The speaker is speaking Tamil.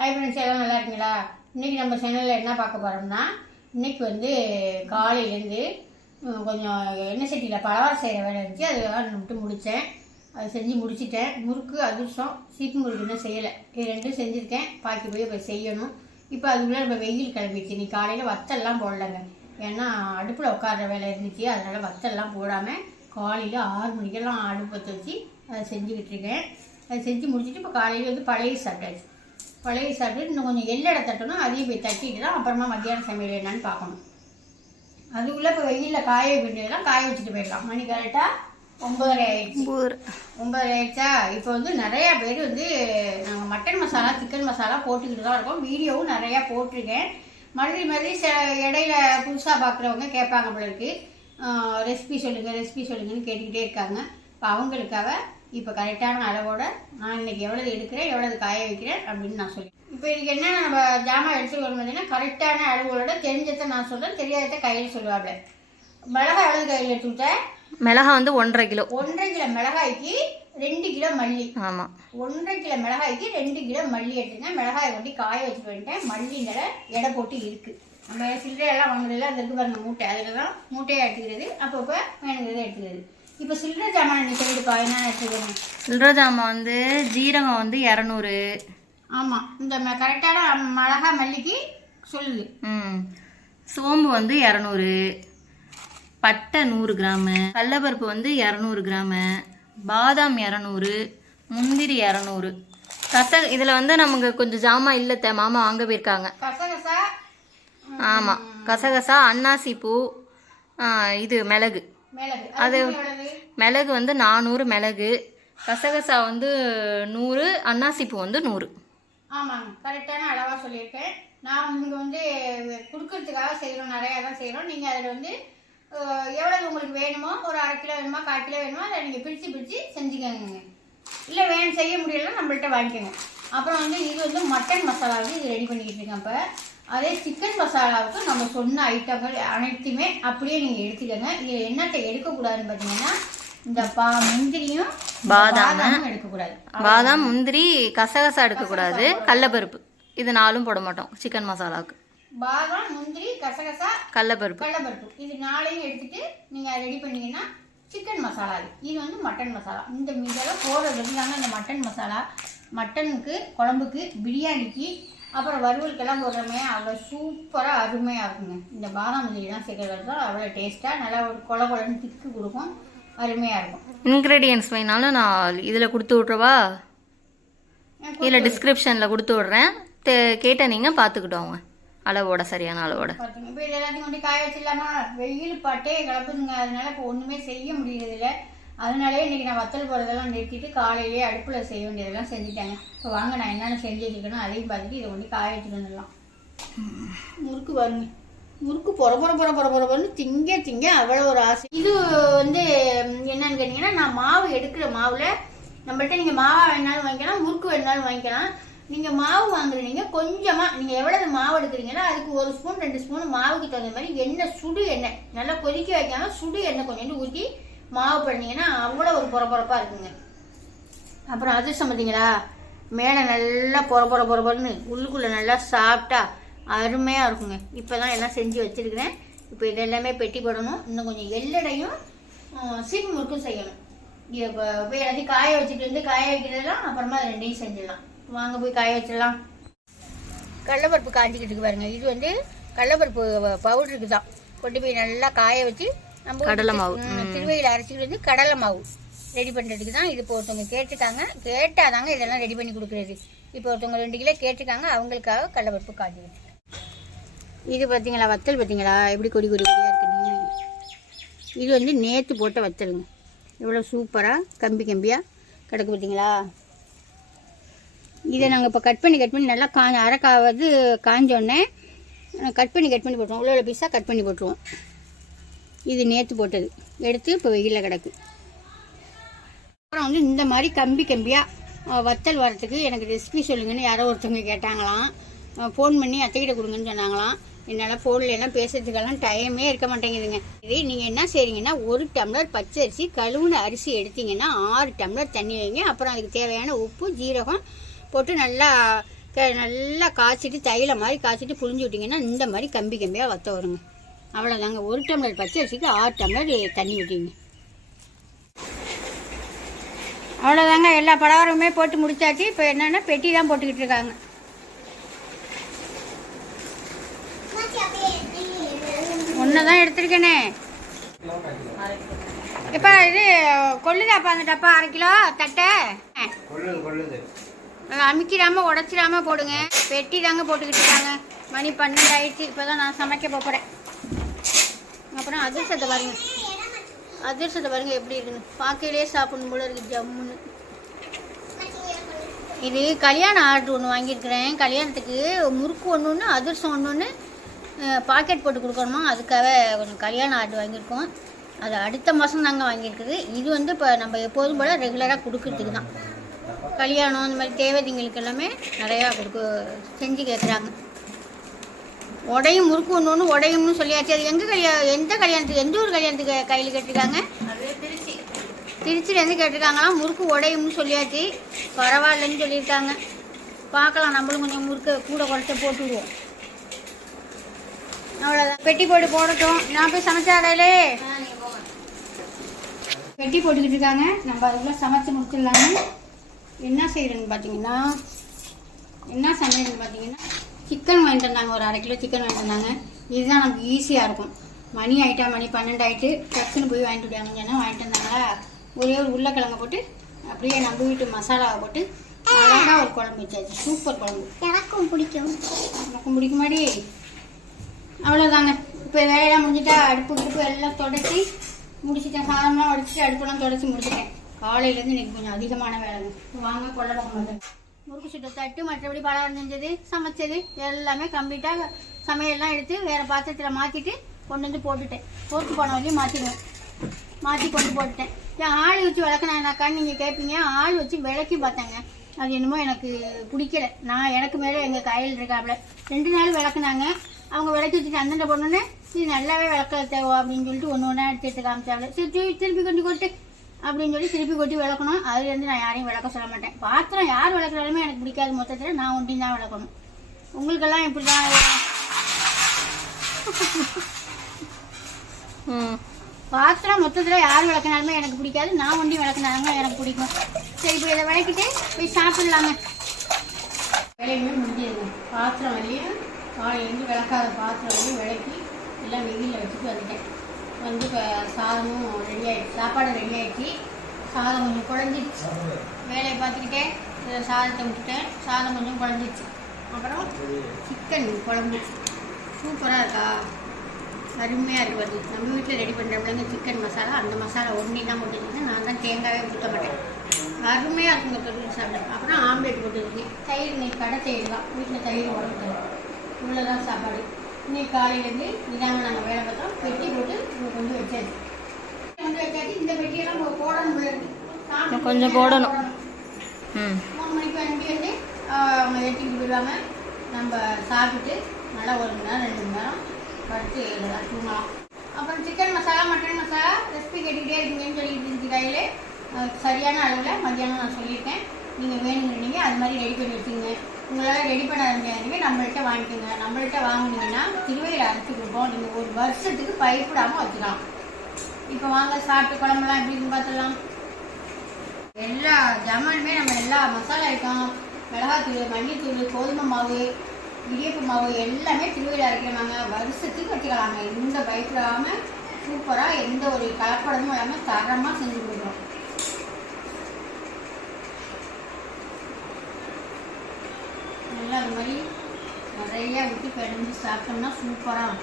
ஹாய் ஃப்ரெண்ட்ஸ், எல்லாம் நல்லா இருக்கீங்களா? இன்றைக்கி நம்ம சேனலில் என்ன பார்க்க போகிறோம்னா, இன்றைக்கி வந்து காலையிலேருந்து கொஞ்சம் எண்ணெய் சட்டியில் பலவாரம் செய்கிற வேலை இருந்துச்சு. அதெல்லாம் மட்டும் முடித்தேன். அதை செஞ்சு முடிச்சிட்டேன். முறுக்கு, அதிர்ஷ்டம், சீப்பு முறுக்கு இன்னும் செய்யலை. இது ரெண்டும் செஞ்சுருக்கேன். பாக்கி போய் இப்போ செய்யணும். இப்போ அதுக்குள்ளே நம்ம வெயில் கிளம்பிடுச்சு. இன்னைக்கு காலையில் வத்தல்லாம் போடலைங்க. ஏன்னா அடுப்பில் உட்கார்ற வேலை இருந்துச்சு. அதனால் வத்தல்லாம் போடாமல் காலையில் 6 மணிக்கெல்லாம் அடுப்பத்தை வச்சு அதை செஞ்சுக்கிட்டு இருக்கேன். அதை செஞ்சு முடிச்சுட்டு இப்போ காலையில் வந்து பழைய சாப்பிட்டாச்சு. பழைய சாப்பிட்டு இன்னும் கொஞ்சம் எள்ளடை தட்டணும். அதையும் போய் தட்டிட்டு தான் அப்புறமா மத்தியானம் சமையல் என்னன்னு பார்க்கணும். அதுக்குள்ளே இப்போ வெயிலில் காய வேண்டியதெல்லாம் காய வச்சுட்டு போயிடலாம். மணி கரெக்டாக 9:30 ஆயிடுச்சு. 9:30 ஆயிடுச்சா? இப்போ வந்து நிறையா பேர் வந்து நாங்கள் மட்டன் மசாலா, சிக்கன் மசாலா போட்டுக்கிட்டு தான் இருக்கோம். வீடியோவும் நிறையா போட்டிருக்கேன். மறுபடி இடையில புதுசாக பார்க்குறவங்க கேட்பாங்க போல இருக்கு, ரெசிபி சொல்லுங்கன்னு கேட்டுக்கிட்டே இருக்காங்க. இப்போ அவங்களுக்காக இப்போ கரெக்டான அளவோட நான் இன்றைக்கி எவ்வளவு எடுக்கிறேன், எவ்வளவு காய வைக்கிறேன் அப்படின்னு நான் சொல்லிடுறேன். இப்போ இதுக்கு என்னென்ன நம்ம ஜாமான் எடுத்துகிட்டு வரும் பார்த்தீங்கன்னா, கரெக்டான அளவோட தெரிஞ்சதை நான் சொல்கிறேன், தெரியாததை கையில் சொல்லுவாங்க. மிளகாய் எவ்வளவு கையில் எடுத்துக்கிட்டேன்? மிளகாய் வந்து 1.5 கிலோ. 1.5 கிலோ மிளகாய்க்கு 2 கிலோ மல்லி. ஆமாம், 1.5 கிலோ மிளகாய்க்கு 2 கிலோ மல்லி எடுத்துங்க. மிளகாயை கொண்டு காய வச்சுட்டு வந்துட்டேன். மல்லிங்கிற எடை போட்டு இருக்குது. நம்ம சில்லறையெல்லாம் வாங்குறதுல அந்த இருக்கு பாருங்க மூட்டை, அதில் தான் மூட்டையாக எடுத்துக்கிறது. அப்பப்போ வேணுங்கிறத எடுத்துக்கிறது. இப்போ சில்லறை ஜாமான் நீ சொல்லிட்டுப்பா, என்ன எடுத்துக்கணும்? சில்லறை ஜாமான் வந்து ஜீரகம் வந்து 200. ஆமாம், இந்த கரெக்டான மிளகாய் மல்லிக்கு சொல்லுது. சோம்பு வந்து 200, பட்டை 100 கிராமு, கடலைப்பருப்பு வந்து 200 கிராமு, பாதாம் 200, முந்திரி 200. இதில் வந்து நமக்கு கொஞ்சம் ஜாமான் இல்லத்த மாமா வாங்க போயிருக்காங்க. கசகசா. ஆமாம், கசகசா, அன்னாசி பூ, இது மிளகு. அது மிளகு வந்து 400 மிளகு, கசகசா வந்து 100, அன்னாசி பூ வந்து 100. ஆமாங்க, கரெக்டான அளவாக சொல்லியிருக்கேன். நான் இங்கே வந்து கொடுக்கறதுக்காக செய்கிறோம், நிறையா தான் செய்கிறோம். நீங்கள் அதில் வந்து எவ்வளவு உங்களுக்கு வேணுமோ, ஒரு 1/2 கிலோ வேணுமா, 1/4 கிலோ வேணுமோ, அதை நீங்கள் பிரித்து செஞ்சுக்கோங்க. இல்லை வேணும் செய்ய முடியலன்னா நம்மள்ட்ட வாங்கிக்கோங்க. அப்புறம் வந்து இது வந்து மட்டன் மசாலாவுக்கு இது ரெடி பண்ணிக்கிட்டு இருக்கேன். இப்போ அதே சிக்கன் மசாலாவுக்கு நம்ம சொன்ன ஐட்டங்கள் அனைத்துமே அப்படியே நீங்கள் எடுத்துக்கோங்க. இதில் என்னத்தை எடுக்கக்கூடாதுன்னு பார்த்தீங்கன்னா, இந்த முந்திரியும் பாதாமும் எடுக்கக்கூடாது. பாதாம், முந்திரி, கசகசா எடுக்கக்கூடாது. கடலைப்பருப்பு இது 4ம் போட மாட்டோம் சிக்கன் மசாலாவுக்கு. பாதாம், முந்திரி, கசகசா, கடலைப்பருப்பு இது 4ஐயும் எடுத்துட்டு நீங்கள் ரெடி பண்ணீங்கன்னா சிக்கன் மசாலா. இது வந்து மட்டன் மசாலா. இந்த இதெல்லாம் போடுறது இருந்தாங்க. இந்த மட்டன் மசாலா மட்டனுக்கு, குழம்புக்கு, பிரியாணிக்கு, அப்புறம் வறுவலுக்கெல்லாம் போடுறோமே, அவ்வளோ சூப்பராக அருமையாக இருக்குங்க. இந்த பாதாம் முந்திரிலாம் சேர்க்கறது தான் அவ்வளோ டேஸ்ட்டாக நல்லா ஒரு குழன்னு திக்கு கொடுக்கும், அருமையாக இருக்கும். இன்க்ரீடியன்ஸ் வேணாலும் நான் இதில் கொடுத்து விட்றவா? இல்லை டிஸ்கிரிப்ஷனில் கொடுத்து விட்றேன். கேட்ட நீங்கள் பார்த்துக்கிட்டோங்க அளவோட, சரியான அளவோட. இப்போ இது எல்லாத்தையும் கொண்டு காய வச்சிடலாமா? வெயில் பட்டே கிளப்புதுங்க. அதனால இப்போ ஒன்றுமே செய்ய முடியறதில்ல. அதனாலே இன்றைக்கி நான் வத்தல் போடுறதெல்லாம் நிறுத்திட்டு காலையிலேயே அடுப்பில் செய்ய வேண்டியதெல்லாம் செஞ்சுட்டாங்க. இப்போ வாங்க நான் என்னென்ன செஞ்சு வச்சுக்கணும் அதையும் பார்த்துட்டு இதை கொண்டு காய வச்சுட்டு வந்துடலாம். முறுக்கு பாருங்க, முறுக்கு பொறன்னு திங்க அவ்வளோ ஒரு ஆசை. இது வந்து என்னன்னு கேட்டிங்கன்னா, நான் மாவு எடுக்கிற மாவில் நம்மள்ட்ட நீங்கள் மாவாக வேணாலும் வாங்கிக்கலாம், முறுக்கு வேணாலும் வாங்கிக்கலாம். நீங்கள் மாவு வாங்குறீங்க, கொஞ்சமாக நீங்கள் எவ்வளவு மாவு எடுக்கிறீங்களோ அதுக்கு 1 ஸ்பூன் 2 ஸ்பூன் மாவுக்கு தகுந்த மாதிரி எண்ணெய், சுடு எண்ணெய் நல்லா கொதிக்க வைக்காமல் சுடு எண்ணெய் கொஞ்சோண்டு ஊற்றி மாவு பண்ணிங்கன்னா அவ்வளோ ஒரு பொறப்பாக இருக்குங்க. அப்புறம் அதிர்ஷ்டம் பார்த்தீங்களா, மேலே நல்லா பொறன்னு உள்ளுக்குள்ளே நல்லா சாப்பிட்டா அருமையாக இருக்குங்க. இப்போ தான் எல்லாம் செஞ்சு வச்சுருக்கிறேன். இப்போ இதெல்லாமே பெட்டி போடணும். இன்னும் கொஞ்சம் எள்ளடையும் சீப்பு முறுக்கும் செய்யணும். இதை போய் எல்லாத்தையும் காய வச்சுட்டு வந்து காய வைக்கிறதெல்லாம் அப்புறமா அது 2ஐயும் செஞ்சிடலாம். வாங்க போய் காய வச்சிடலாம். கடலைப்பருப்பு காய்ச்சிக்கிட்டு பாருங்க. இது வந்து கடலைப்பருப்பு பவுடருக்கு தான் கொண்டு போய் நல்லா காய வச்சு நம்ம கடலை மாவு திருவையில் அரைச்சிட்டு வந்து கடலை மாவு ரெடி பண்ணுறதுக்கு தான். இது இப்போ ஒருத்தவங்க கேட்டாதாங்க இதெல்லாம் ரெடி பண்ணி கொடுக்குறது. இப்போ ஒருத்தவங்க 2 கிலோ கேட்டிருக்காங்க, அவங்களுக்காக கடலைப்பருப்பு காய்ச்சிக்கிட்டு. இது பார்த்தீங்களா, வத்தல் பார்த்தீங்களா எப்படி கொடி கொடியாக இருக்குன்னு. இது வந்து நேற்று போட்ட வத்தலுங்க. எவ்வளோ சூப்பராக கம்பியாக கிடக்கு பார்த்தீங்களா. இதை நாங்கள் இப்போ கட் பண்ணி நல்லா அரைக்காவது காஞ்சோடனே கட் பண்ணி போட்டுருவோம். உள்ள பீஸாக கட் பண்ணி போட்டுருவோம். இது நேற்று போட்டது எடுத்து இப்போ வெயிலில் கிடக்கு. அப்புறம் வந்து இந்த மாதிரி கம்பியாக வத்தல் வரத்துக்கு எனக்கு ரெசிபி சொல்லுங்கன்னு யாரோ ஒருத்தவங்க கேட்டாங்களாம். ஃபோன் பண்ணி அத்தைக்கிட்ட கொடுங்கன்னு சொன்னாங்களாம். என்னால் ஃபோனில் எல்லாம் பேசுறதுக்கெல்லாம் டைமே இருக்க மாட்டேங்குதுங்க. இதே நீங்கள் என்ன செய்கிறீங்கன்னா, 1 டம்ளர் பச்சரிசி கழுவுன அரிசி எடுத்தீங்கன்னா 6 டம்ளர் தண்ணி வைங்க. அப்புறம் அதுக்கு தேவையான உப்பு, ஜீரகம் போட்டு நல்லா நல்லா காய்ச்சிட்டு தைலம் மாதிரி காய்ச்சிட்டு புழிஞ்சு விட்டிங்கன்னா இந்த மாதிரி கம்பி கம்பியாக வத்த வருங்க. அவ்வளோதாங்க. 1 டம்ளர் பச்சை அரிசிக்கு 6 டம்ளர் தண்ணி ஊற்றிங்க. அவ்வளோதாங்க. எல்லா பலகாரமுமே போட்டு முடிச்சாச்சு. இப்போ என்னென்னா பெட்டி தான் போட்டுக்கிட்டு இருக்காங்க. ஒன்று தான் எடுத்துருக்கேனே. இப்போ இது கொள்ளுதாப்பா அந்த டப்பா 1/2 கிலோ தட்டை அமுக்கிடாமல் உடச்சிடாமல் போடுங்க. பெட்டி தாங்க போட்டுக்கிட்டு இருக்காங்க. மணி 12 ஆயிடுச்சு. இப்போ தான் நான் சமைக்க போகிறேன். அப்புறம் அதிர்ஷ்டத்தை பாருங்கள் எப்படி இருக்குன்னு. பார்க்கையிலே சாப்பிடணும் போல இருக்குது ஜம்முன்னு. இது கல்யாண ஆர்டர் ஒன்று வாங்கியிருக்கிறேன். கல்யாணத்துக்கு முறுக்கு ஒன்று அதிர்ஷ்டம் ஒன்று பாக்கெட் போட்டு கொடுக்கணுமா, அதுக்காக கொஞ்சம் கல்யாண ஆர்டர் வாங்கியிருக்கோம். அது அடுத்த மாதம் தாங்க வாங்கியிருக்குது. இது வந்து இப்போ நம்ம எப்போதும் போல் ரெகுலராக கொடுக்கறதுக்கு தான். கல்யாணம் இந்த மாதிரி தேவைங்களுக்கு எல்லாமே நிறையா செஞ்சு கேட்குறாங்க. உடையும் முறுக்கு ஒன்று உடையும்னு சொல்லியாச்சு. அது எந்த கல்யாணத்துக்கு எந்த ஊர் கல்யாணத்துக்கு கையில் கேட்டிருக்காங்க? திருச்சியிலேருந்து கேட்டிருக்காங்களாம். முறுக்கு உடையும்னு சொல்லியாச்சு. பரவாயில்லன்னு சொல்லியிருக்காங்க. பார்க்கலாம், நம்மளும் கொஞ்சம் முறுக்கு கூட குறைச்ச போட்டுவிடுவோம். அவ்வளோதான். பெட்டி போட்டு போடட்டும். நான் போய் சமைச்ச அடையிலே பெட்டி போட்டுக்கிட்டு இருக்காங்க. நம்ம அதுக்குள்ளே சமைச்சு முடிச்சிடலான்னு என்ன செய்கிறேன்னு பார்த்தீங்கன்னா சிக்கன் வாங்கிட்டு வந்தாங்க. ஒரு 1/2 கிலோ சிக்கன் வாங்கிட்டு வந்தாங்க. இதுதான் நமக்கு ஈஸியாக இருக்கும். மணி 12 ஆகிட்டு டக்குன்னு போய் வாங்கிட்டு விட்டாங்க. ஏன்னா வாங்கிட்டு வந்தாங்களா, ஒரே ஒரு உருளைக்கிழங்க போட்டு அப்படியே நம்ம வீட்டு மசாலாவை போட்டு அழகாக ஒரு குழம்பு வச்சாச்சு. சூப்பர் குழம்பு. எனக்கும் பிடிக்குமாடி. அவ்வளோதாங்க. இப்போ வேலையெல்லாம் முடிஞ்சிட்டா அடுப்பு எல்லாம் தொடச்சி முடிச்சிட்டேன். சாதம்லாம் உடச்சிட்டு அடுப்பெல்லாம் தொடச்சி முடிச்சிட்டேன். காலையிலேருந்து எனக்கு கொஞ்சம் அதிகமான வேலைங்க. வாங்க கொள்ளலாம் மாட்டேன். முறுக்கு சுட்ட தட்டு மற்றபடி பலகாரம் செஞ்சது சமைச்சது எல்லாமே கம்ப்ளீட்டாக சமையல்லாம் எடுத்து வேறு பாத்திரத்தில் மாற்றிட்டு கொண்டு வந்து போட்டுட்டேன். போட்டு போன வரையும் மாற்றி கொண்டு போட்டுட்டேன். ஆள் வச்சு விளக்குனாக்கான்னு நீங்கள் கேட்பீங்க. ஆள் வச்சு விளக்கி பார்த்தேங்க. அது என்னமோ எனக்கு பிடிக்கல. எனக்கு மேலே எங்கள் கையில் இருக்காப்புல 2 நாள் விளக்குனாங்க. அவங்க விளக்கி வச்சுட்டு அந்தண்ட பொண்ணுன்னு இது நல்லாவே விளக்க தேவை அப்படின்னு சொல்லிட்டு ஒன்று எடுத்து காமிச்சாவில். சரி திருப்பி கொட்டு அப்படின்னு சொல்லி திருப்பி கொட்டி விளக்கணும். அதுலேருந்து நான் யாரையும் விளக்க சொல்ல மாட்டேன். பாத்திரம் யார் விளக்குறாலுமே எனக்கு பிடிக்காது. மொத்தத்தில் நான் ஒன்றையும் தான் விளக்கணும். உங்களுக்கெல்லாம் இப்படி தான் பாத்திரம் மொத்தத்தில் யார் விளக்குனாலுமே எனக்கு பிடிக்காது. நான் ஒன்றையும் விளக்குனாலுமே எனக்கு பிடிக்கும். சரி, இப்போ இதை விளக்கிட்டு போய் சாப்பிட்லாங்க. வேலையுமே முடிஞ்சிருங்க. பாத்திரம் வரையும் காலையிலேருந்து விளக்காத பாத்திரம் வரையும் விளக்கி எல்லாம் வெயிலில் வச்சுட்டு வந்துட்டேன். வந்து இப்போ சாதமும் ரெடி ஆகிடுச்சு. சாப்பாடு ரெடி ஆகிடுச்சு. சாதம் கொஞ்சம் குழஞ்சிடுச்சு. வேலையை பார்த்துக்கிட்டே இதில் சாதத்தை விட்டுட்டேன். சாதம் கொஞ்சம் குழஞ்சிடுச்சு. அப்புறம் சிக்கன் குழம்பு சூப்பராக இருக்கா, அருமையாக இருக்குது. வருது நம்ம வீட்டில் ரெடி பண்ணுறப்பலங்க சிக்கன் மசாலா. அந்த மசாலா ஒன்றி தான் போட்டுருக்கேன். நான் தான் தேங்காயே ஊற்ற மாட்டேன். அருமையாக இருக்குங்க தொழில் சாப்பிட்டேன். அப்புறம் ஆம்லேட் போட்டுருக்கேன். தயிர் இன்னைக்கு கடை தயிர் தான். வீட்டில் தயிர் உடம்பு இவ்வளோதான் சாப்பாடு. இன்னைக்கு காலையிலேருந்து இதாங்க நாங்கள் வேலை பார்த்தோம். பெட்டி போட்டு கொண்டு வச்சாச்சு. இந்த பெட்டியெல்லாம் போடணும் போல இருக்குது. கொஞ்சம் போடணும். 3 மணிக்கு வண்டி வந்து அவங்க ஏற்றிக்கிட்டு போயிடுவாங்க. நம்ம சாப்பிட்டு நல்லா 1 மணி நேரம் 2 மணி நேரம் படுத்து எல்லாம் தூங்கலாம். அப்புறம் chicken masala mutton masala recipe கேட்டுக்கிட்டே இருக்கீங்கன்னு சொல்லிட்டு இருந்துச்சு. கையில் சரியான அளவில் மத்தியானம் நான் சொல்லியிருக்கேன். நீங்கள் வேணுங்கிறீங்க அது மாதிரி ரெடி பண்ணி வச்சுங்க. உங்களால் ரெடி பண்ண முடியாதீங்க, நம்மள்கிட்ட வாங்கிக்கோங்க. நம்மள்கிட்ட வாங்கினீங்கன்னா திருவையில் அரைச்சி கொடுப்போம். நீங்கள் 1 வருஷத்துக்கு பயப்படாமல் வச்சுக்கலாம். இப்போ வாங்க சாப்பிட்டு குழம்புலாம் எப்படி இருக்குன்னு பார்த்துடலாம். எல்லா ஜாமானுமே நம்ம எல்லா மசாலா ஐட்டம், மிளகாத்தூள், மல்லித்தூள், கோதுமை மாவு, இடியப்பு மாவு எல்லாமே திருவையில் அரைக்கிறோமாங்க. வருஷத்துக்கு வச்சுக்கலாங்க. எந்த பயப்படாமல் சூப்பராக எந்த ஒரு கலப்படமும் இல்லாமல் தரமாக செஞ்சு கொடுக்குறோம். நல்லா அது மாதிரி நிறையா ஊற்றி பிணைஞ்சு சாப்பிட்டோம்னா சூப்பராக